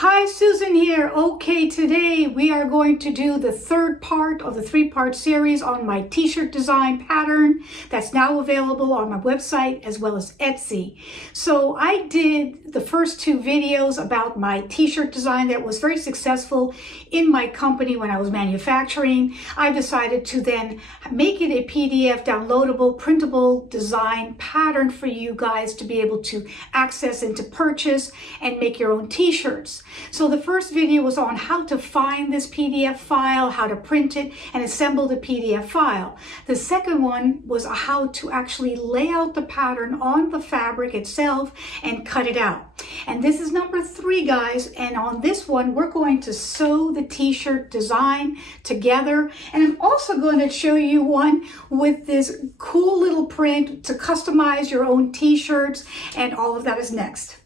Hi, Susan here. Okay, today we are going to do the third part of the three-part series on my t-shirt design pattern that's now available on my website as well as Etsy. So I did the first two videos about my t-shirt design that was very successful in my company when I was manufacturing. I decided to then make it a PDF downloadable, printable design pattern for you guys to be able to access and to purchase and make your own t-shirts. So the first video was on how to find this PDF file, how to print it and assemble the PDF file. The second one was how to actually lay out the pattern on the fabric itself and cut it out. And this is number 3, guys. And on this one, we're going to sew the t-shirt design together. And I'm also going to show you one with this cool little print to customize your own t-shirts, and all of that is next.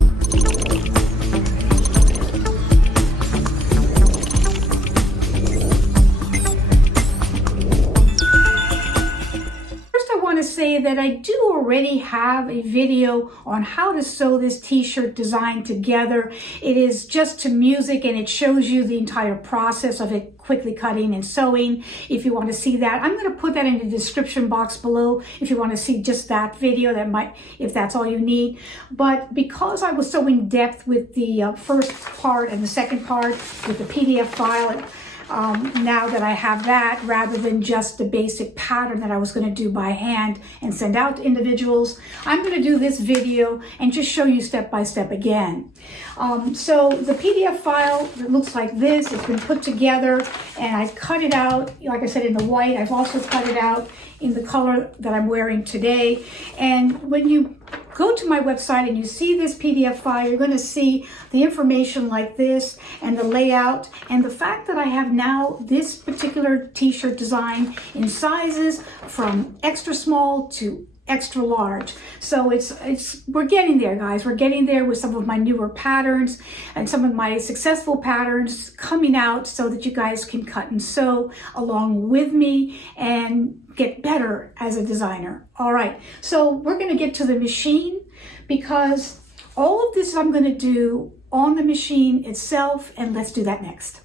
Say that I do already have a video on how to sew this t-shirt design together. It is just to music and it shows you the entire process of it quickly cutting and sewing. If you want to see that, I'm going to put that in the description box below if you want to see just that video. That might, if that's all you need. But because I was so in depth with the first part and the second part with the PDF file, now that I have that, rather than just the basic pattern that I was going to do by hand and send out to individuals, I'm going to do this video and just show you step by step again. So the PDF file that looks like this, it's been put together and I cut it out, like I said, in the white. I've also cut it out in the color that I'm wearing today. And when you go to my website and you see this PDF file, you're going to see the information like this and the layout and the fact that I have now this particular t-shirt design in sizes from extra small to extra large. So we're getting there, guys. We're getting there with some of my newer patterns and some of my successful patterns coming out so that you guys can cut and sew along with me and get better as a designer. All right, so we're going to get to the machine because all of this I'm going to do on the machine itself, and let's do that next.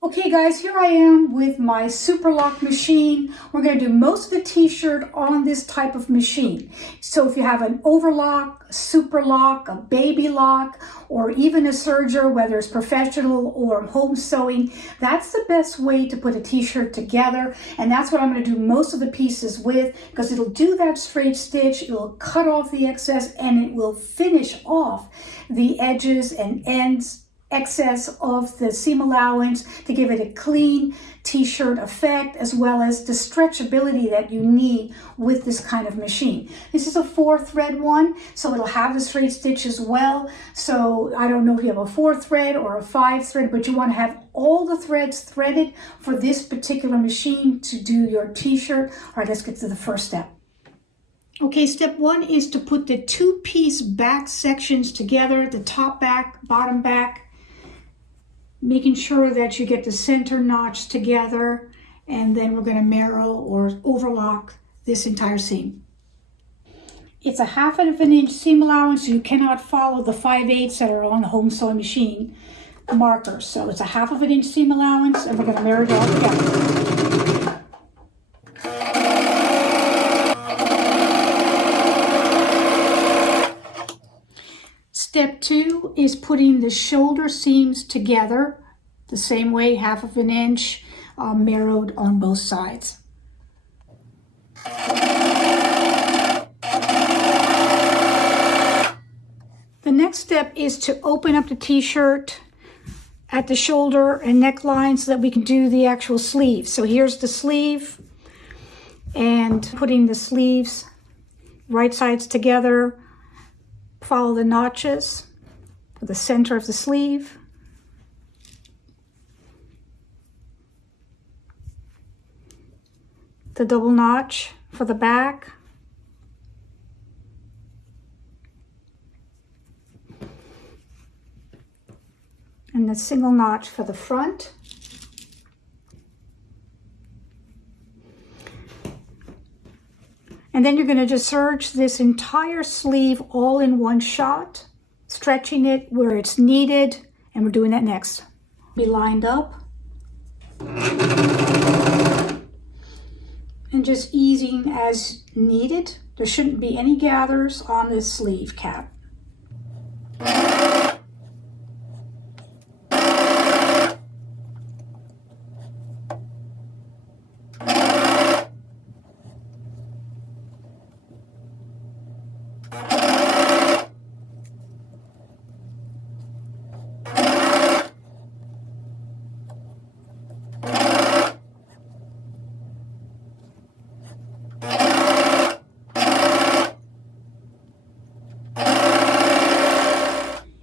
Okay guys, here I am with my Superlock machine. We're going to do most of the t-shirt on this type of machine. So if you have an Overlock, a Superlock, a Baby Lock, or even a serger, whether it's professional or home sewing, that's the best way to put a t-shirt together. And that's what I'm going to do most of the pieces with, because it'll do that straight stitch, it'll cut off the excess, and it will finish off the edges and ends excess of the seam allowance to give it a clean t-shirt effect, as well as the stretchability that you need with this kind of machine. This is a 4-thread one, so it'll have the straight stitch as well. So I don't know if you have a 4-thread or a 5-thread, but you want to have all the threads threaded for this particular machine to do your t-shirt. All right, let's get to the first step. Okay, step 1 is to put the 2-piece back sections together, the top back, bottom back, making sure that you get the center notch together, and then we're going to marrow or overlock this entire seam. It's a 1/2 inch seam allowance, so you cannot follow the 5/8 that are on the home sewing machine markers. So it's a 1/2 inch seam allowance, and we're going to marrow it all together. Step 2 is putting the shoulder seams together the same way, 1/2 inch marrowed on both sides. The next step is to open up the t-shirt at the shoulder and neckline so that we can do the actual sleeve. So here's the sleeve, and putting the sleeves right sides together. Follow the notches for the center of the sleeve. The double notch for the back. And the single notch for the front. And then you're going to just serge this entire sleeve all in one shot, stretching it where it's needed And we're doing that next. Be lined up. And just easing as needed. There shouldn't be any gathers on this sleeve cap.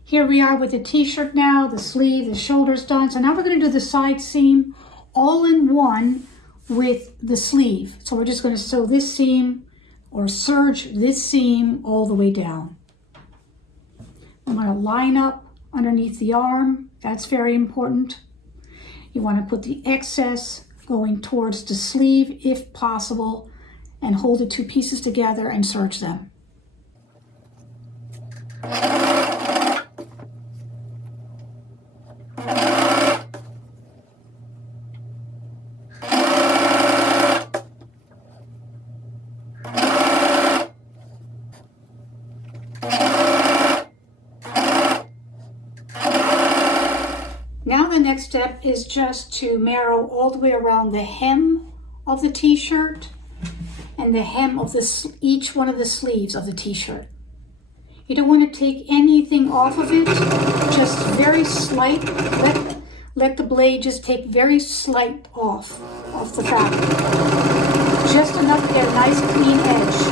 Here we are with the t-shirt now, the sleeve, the shoulders done. So now we're going to do the side seam all in one with the sleeve. So we're just going to sew this seam or serge this seam all the way down. I'm going to line up underneath the arm. That's very important. You want to put the excess going towards the sleeve if possible and hold the two pieces together and serge them. Now the next step is just to marrow all the way around the hem of the t-shirt and the hem of each one of the sleeves of the t-shirt. You don't want to take anything off of it, just very slight. Let the blade just take very slight off the fabric. Just enough to get a nice clean edge.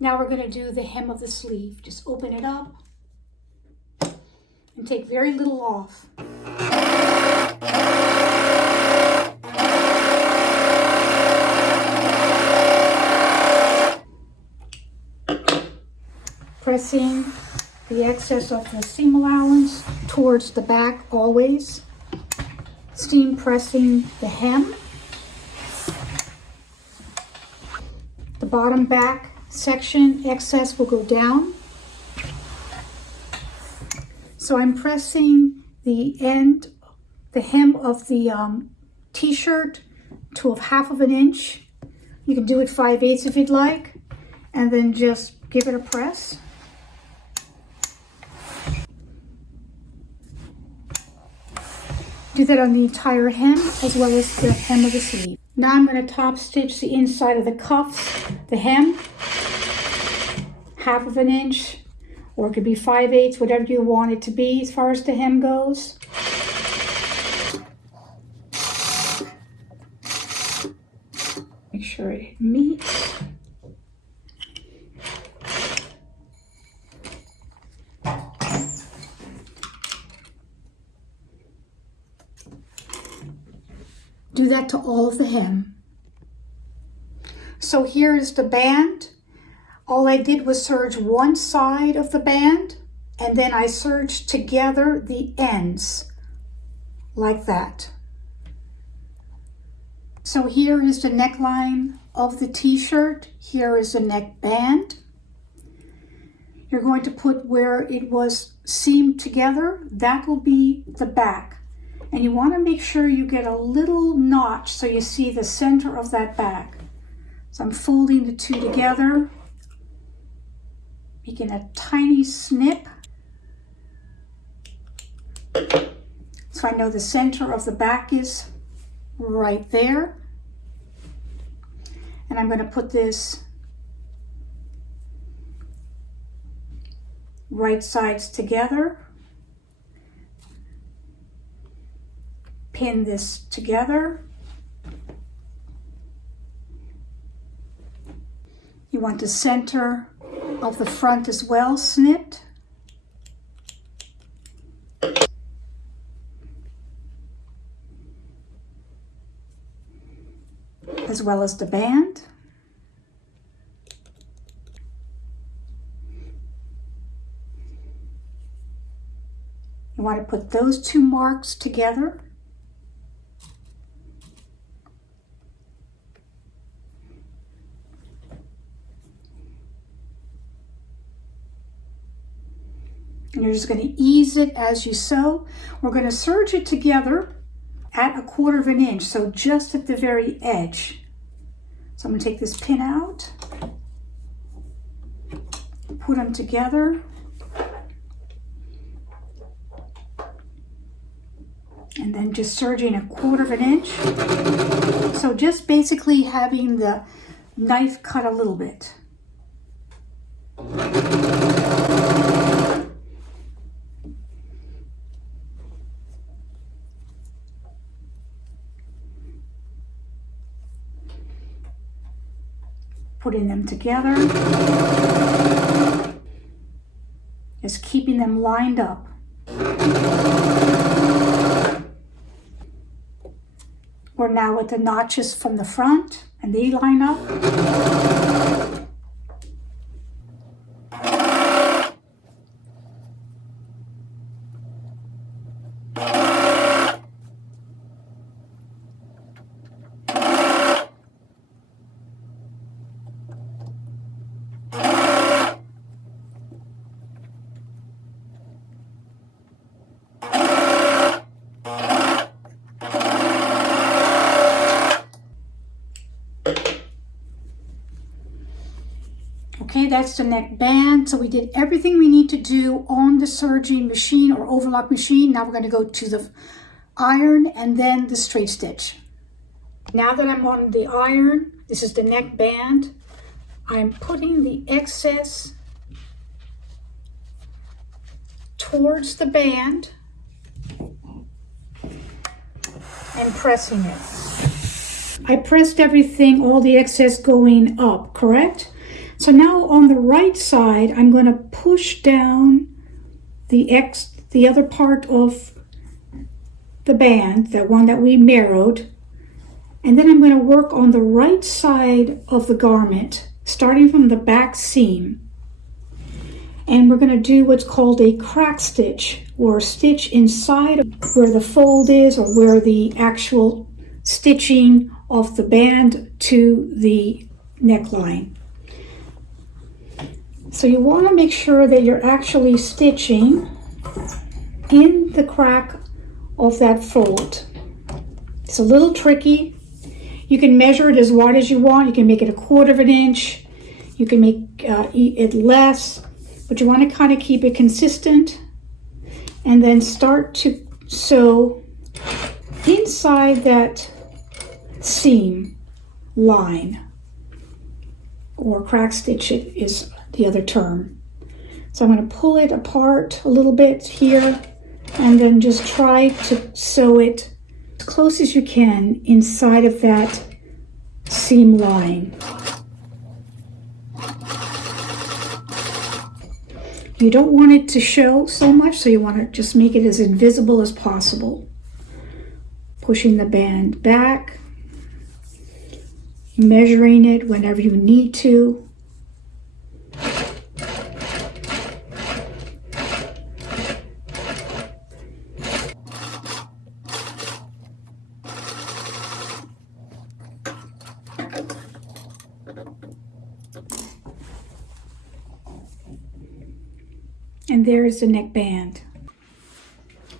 Now we're going to do the hem of the sleeve. Just open it up and take very little off. Pressing the excess of the seam allowance towards the back always. Seam pressing the hem. The bottom back section excess will go down. So I'm pressing the hem of the t-shirt to 1/2 inch. You can do it 5/8 if you'd like, and then just give it a press. Do that on the entire hem as well as the hem of the sleeve. Now I'm going to top stitch the inside of the cuffs, the hem, 1/2 inch, or it could be 5/8, whatever you want it to be as far as the hem goes. Make sure it meets. Do that to all of the hem. So here is the band. All I did was serge one side of the band, and then I serged together the ends, like that. So here is the neckline of the t-shirt. Here is the neckband. You're going to put where it was seamed together. That will be the back. And you want to make sure you get a little notch so you see the center of that back. So I'm folding the two together, making a tiny snip. So I know the center of the back is right there. And I'm going to put this right sides together. Pin this together. You want the center of the front as well snipped. As well as the band. You want to put those two marks together. And you're just going to ease it as you sew. We're going to serge it together at 1/4 inch, so just at the very edge. So I'm going to take this pin out, put them together, and then just serging 1/4 inch. So just basically having the knife cut a little bit. Putting them together, just keeping them lined up. We're now at the notches from the front, and they line up. Okay, that's the neckband. So we did everything we need to do on the serging machine or overlock machine. Now we're going to go to the iron and then the straight stitch. Now that I'm on the iron, this is the neckband. I'm putting the excess towards the band and pressing it. I pressed everything, all the excess going up, correct? So now on the right side, I'm going to push down the other part of the band, that one that we narrowed, and then I'm going to work on the right side of the garment, starting from the back seam. And we're going to do what's called a crack stitch, or a stitch inside of where the fold is, or where the actual stitching of the band to the neckline. So you want to make sure that you're actually stitching in the crack of that fold. It's a little tricky. You can measure it as wide as you want. You can make it 1/4 inch. You can make it less, but you want to kind of keep it consistent. And then start to sew inside that seam line, or crack stitch it is the other term. So I'm going to pull it apart a little bit here and then just try to sew it as close as you can inside of that seam line. You don't want it to show so much, so you want to just make it as invisible as possible. Pushing the band back, measuring it whenever you need to. And there's the neckband.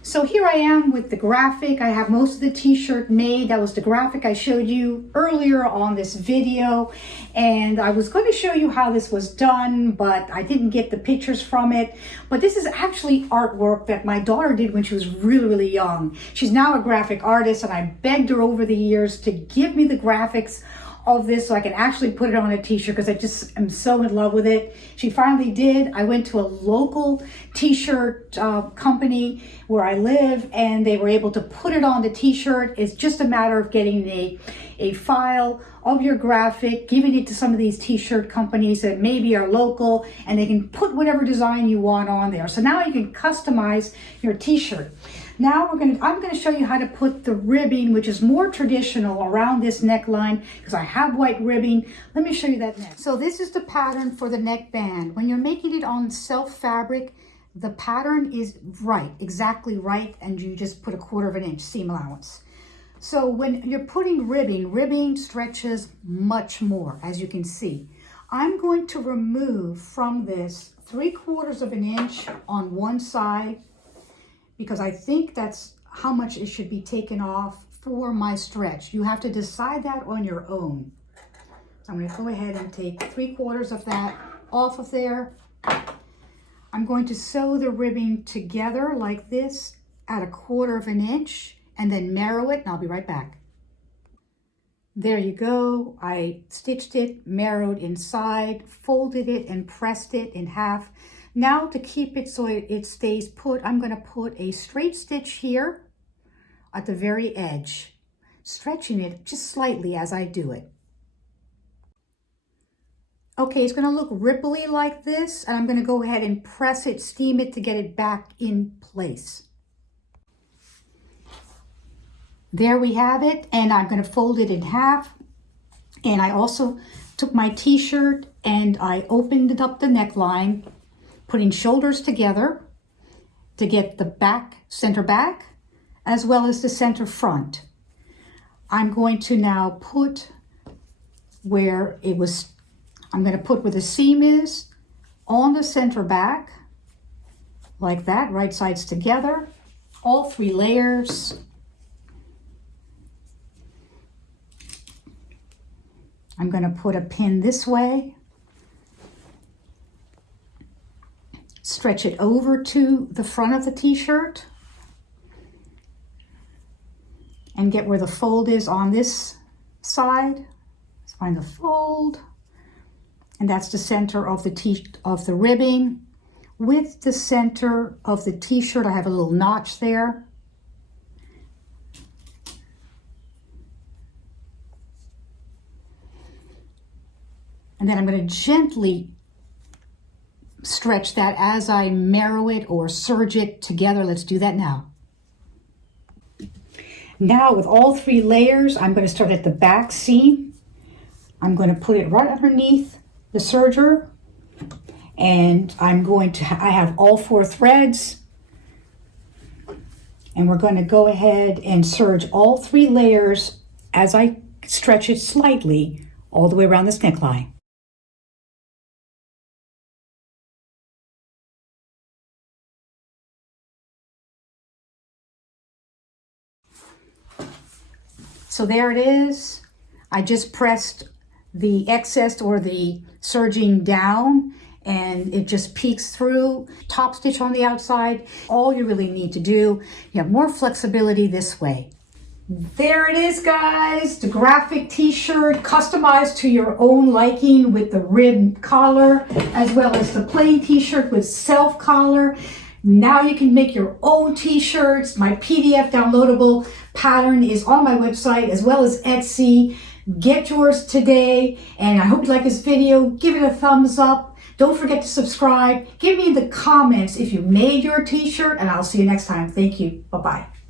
So here I am with the graphic. I have most of the t-shirt made. That was the graphic I showed you earlier on this video. And I was going to show you how this was done, but I didn't get the pictures from it. But this is actually artwork that my daughter did when she was really, really young. She's now a graphic artist, and I begged her over the years to give me the graphics of this so I can actually put it on a t-shirt, because I just am so in love with it. She finally did. I went to a local t-shirt company where I live, and they were able to put it on the t-shirt. It's just a matter of getting a file of your graphic, giving it to some of these t-shirt companies that maybe are local, and they can put whatever design you want on there. So now you can customize your t-shirt. Now I'm going to show you how to put the ribbing, which is more traditional, around this neckline, because I have white ribbing. Let me show you that next. So this is the pattern for the neckband. When you're making it on self fabric, the pattern is right, exactly right, and you just put 1/4 inch seam allowance. So when you're putting ribbing stretches much more, as you can see. I'm going to remove from this 3/4 of an inch on one side because I think that's how much it should be taken off for my stretch. You have to decide that on your own. So I'm going to go ahead and take 3/4 of that off of there. I'm going to sew the ribbing together like this at 1/4 of an inch and then marrow it, and I'll be right back. There you go. I stitched it, marrowed inside, folded it, and pressed it in half. Now to keep it so it stays put, I'm going to put a straight stitch here at the very edge, stretching it just slightly as I do it. Okay, it's going to look ripply like this, and I'm going to go ahead and press it, steam it to get it back in place. There we have it, and I'm going to fold it in half. And I also took my t-shirt and I opened up the neckline, putting shoulders together to get the back, center back, as well as the center front. I'm going to now put where it was, I'm going to put where the seam is on the center back, like that, right sides together, all 3 layers. I'm going to put a pin this way, stretch it over to the front of the t-shirt, and get where the fold is on this side. Let's find the fold, and that's the center of the ribbing. With the center of the t-shirt, I have a little notch there. And then I'm going to gently stretch that as I marrow it or serge it together. Let's do that now. Now with all 3 layers, I'm going to start at the back seam. I'm going to put it right underneath the serger. And I'm going to, I have all 4 threads. And we're going to go ahead and serge all 3 layers as I stretch it slightly all the way around this neckline. So there it is. I just pressed the excess or the serging down and it just peeks through. Top stitch on the outside. All you really need to do, you have more flexibility this way. There it is, guys. The graphic t-shirt customized to your own liking with the ribbed collar, as well as the plain t-shirt with self collar. Now you can make your own t-shirts. My PDF downloadable pattern is on my website as well as Etsy. Get yours today, and I hope you like this video. Give it a thumbs up. Don't forget to subscribe. Give me in the comments if you made your t-shirt, and I'll see you next time. Thank you. Bye-bye.